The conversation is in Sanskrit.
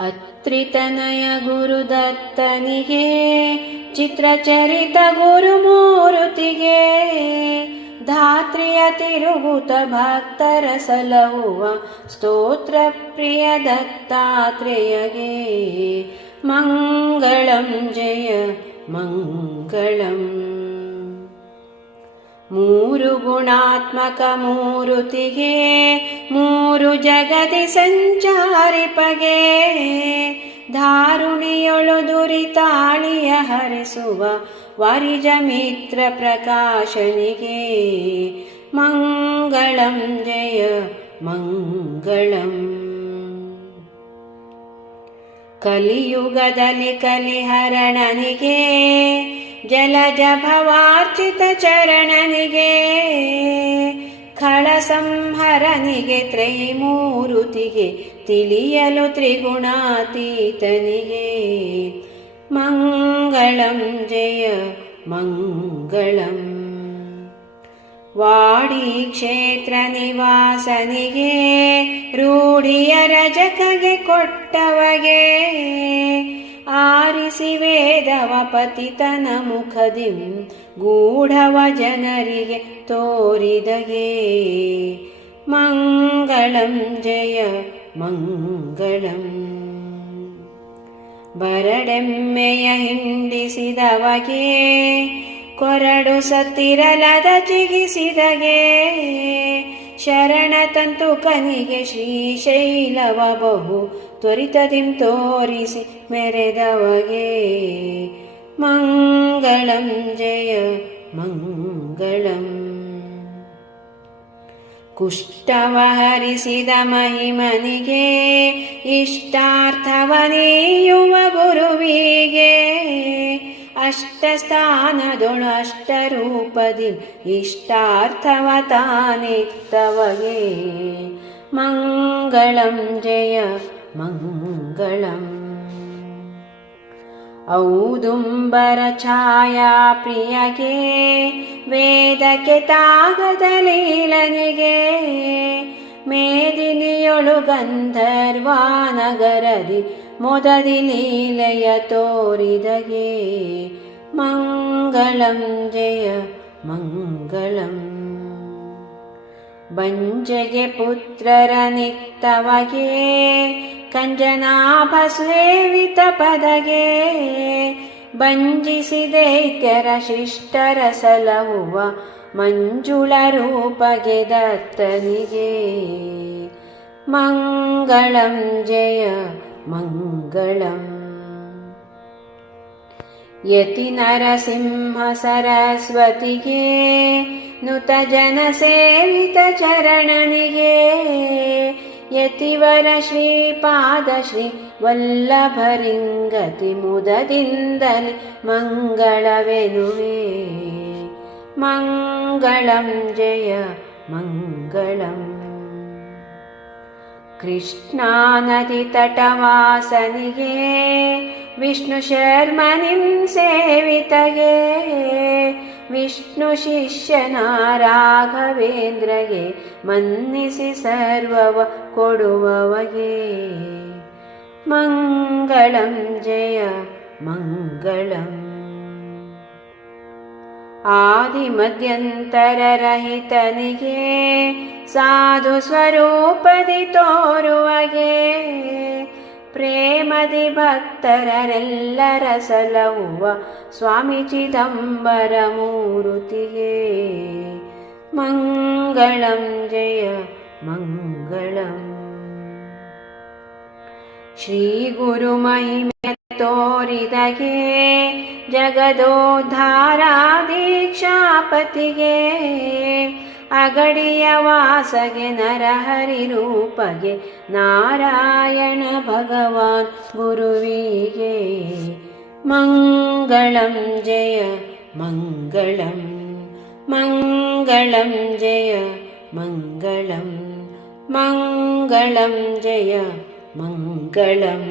ಅತ್ರಿತನಯ ಗುರುದತ್ತನಿಗೆ ಚಿತ್ರಚರಿತ ಗುರುಮೂರುತಿಗೆ ಧಾತ್ರಿಯ ತಿರುಗುತ ಭಕ್ತರ ಸಲಹುವ ಸ್ತೋತ್ರ ಪ್ರಿಯ ದತ್ತಾತ್ರೇಯಗೆ ಮಂಗಳಂ ಜಯ ಮಂಗಳಂ ಮೂರು ಗುಣಾತ್ಮಕ ಮೂರುತಿಗೆ ಮೂರು ಜಗತಿ ಸಂಚಾರಿಪಗೆ ಧಾರುಣಿಯೊಳು ದುರಿತಾಳಿಯ ಹರಿಸುವ ವಾರಿಜ ಮಿತ್ರ ಪ್ರಕಾಶನಿಗೆ ಮಂಗಳಂ ಜಯ ಮಂಗಳಂ ಕಲಿಯುಗದಲ್ಲಿ ಕಲಿಹರಣನಿಗೆ ಜಲಜಭವಾರ್ಚಿತಚರಣನಿಗೆ ಖಳಸಂಹರನಿಗೆ ತ್ರೈಮೂರುತಿಗೆ ತಿಳಿಯಲು ತ್ರಿಗುಣಾತೀತನಿಗೆ. मङ्गलं जय ಕ್ಷೇತ್ರ ನಿವಾಸನಿಗೆ ರೂಢಿಯ ರಜಕಗೆ ಕೊಟ್ಟವಗೆ ಆರಿಸಿ ವೇದವ ಪತಿತನ ಮುಖದಿಂ ಗೂಢವ ಜನರಿಗೆ ತೋರಿದಗೆ. ಮಂಗಳಂ ಜಯ ಮಂಗಳಂ. ಬರಡೆಮ್ಮೆಯ ಹಿಂಡಿಸಿದವಗೆ, ಕೊರಡು ಸತ್ತಿರಲದ ಶರಣ ತಂತು ಕನಿಗೆ ಶ್ರೀಶೈಲವ ಬಹು ತ್ವರಿತದಿಂ ತೋರಿಸಿ ಮೆರೆದವಗೆ ಮಂಗಳಂ ಜಯ ಮಂಗಳಂ. ಕುಷ್ಟವ ಹರಿಸಿದ ಮಹಿಮನಿಗೆ ಇಷ್ಟಾರ್ಥವ ನೀಯುವ ಗುರುವಿಗೆ. ಅಷ್ಟಸ್ಥಾನದೊಳಷ್ಟರೂಪದಿ ಇಷ್ಟಾರ್ಥವ ತಾನಿತ್ತವಗೆ ಮಂಗಳಂ ಜಯ ಮಂಗಳಂ ಔದುಂಬರ ಛಾಯಾ ಪ್ರಿಯಗೆ ವೇದಕ್ಕೆ ತಾಗದ ಲೀಲನಿಗೆ ಮೇದಿನಿಯೊಳು ಗಂಧರ್ವಾನಗರದಿ ಮೊದದಿ ಲೀಲೆಯ ತೋರಿದಗೆ ಮಂಗಳಂ ಜಯ ಮಂಗಳಂ ಬಂಜಗೆ ಪುತ್ರರ ನಿತ್ತವಗೆ ಕಂಜನಾಭ ಸೇವಿತ ಪದಗೆ ಬಂಜಿಸಿದೈತ್ಯರ ಶಿಷ್ಟರ ಸಲಹುವ ಮಂಜುಳ ರೂಪಗೆ ದತ್ತನಿಗೆ. ಮಂಗಳಂ ಜಯ ಮಂಗಳಂ. ಯತಿ ನರಸಿಂಹ ಸರಸ್ವತಿಗೆ ನುತ ಜನ ಸೇವಿತ ಚರಣನಿಗೆ ಯತಿವರ ಶ್ರೀಪಾದ ಶ್ರೀ ವಲ್ಲಭರಿಂಗತಿ ಮುದದಿಂದಲಿ ಮಂಗಳವೆನುವೆ ಮಂಗಳಂ ಜಯ ಮಂಗಳಂ ಕೃಷ್ಣಾನದಿ ತಟವಾಸನಿಗೆ ವಿಷ್ಣು ಶರ್ಮನಿಂ ಸೇವಿತಗೆ ವಿಷ್ಣು ಶಿಷ್ಯನ ರಾಘವೇಂದ್ರಗೆ ಮನ್ನಿಸಿ ಸರ್ವವ ಕೊಡುವವಗೆ ಮಂಗಳಂ ಜಯ ಮಂಗಳಂ ಆದಿ ಮಧ್ಯಂತರ ರಹಿತನಿಗೆ ಸಾಧು ಸ್ವರೂಪದಿ ತೋರುವಗೆ ಪ್ರೇಮದಿ ಭಕ್ತರರೆಲ್ಲರ ಸಲಹುವ ಸ್ವಾಮಿ ಚಿದಂಬರ ಮೂರುತಿಗೆ ಮಂಗಳಂ ಜಯ ಮಂಗಳಂ ಶ್ರೀ ಗುರು ಮಹಿಮೆ ತೋರಿದಗೆ ಜಗದೋದ್ಧಾರ ದೀಕ್ಷಾಪತಿಗೆ ಅಗಡಿಯ ವಾಸಗೆ ನರಹರಿ ರೂಪಗೆ ನಾರಾಯಣ ಭಗವಾನ್ ಗುರುವಿಗೆ ಮಂಗಳಂ ಜಯ ಮಂಗಳಂ ಮಂಗಳಂ ಜಯ ಮಂಗಳಂ ಮಂಗಳಂ ಜಯ ಮಂಗಳಂ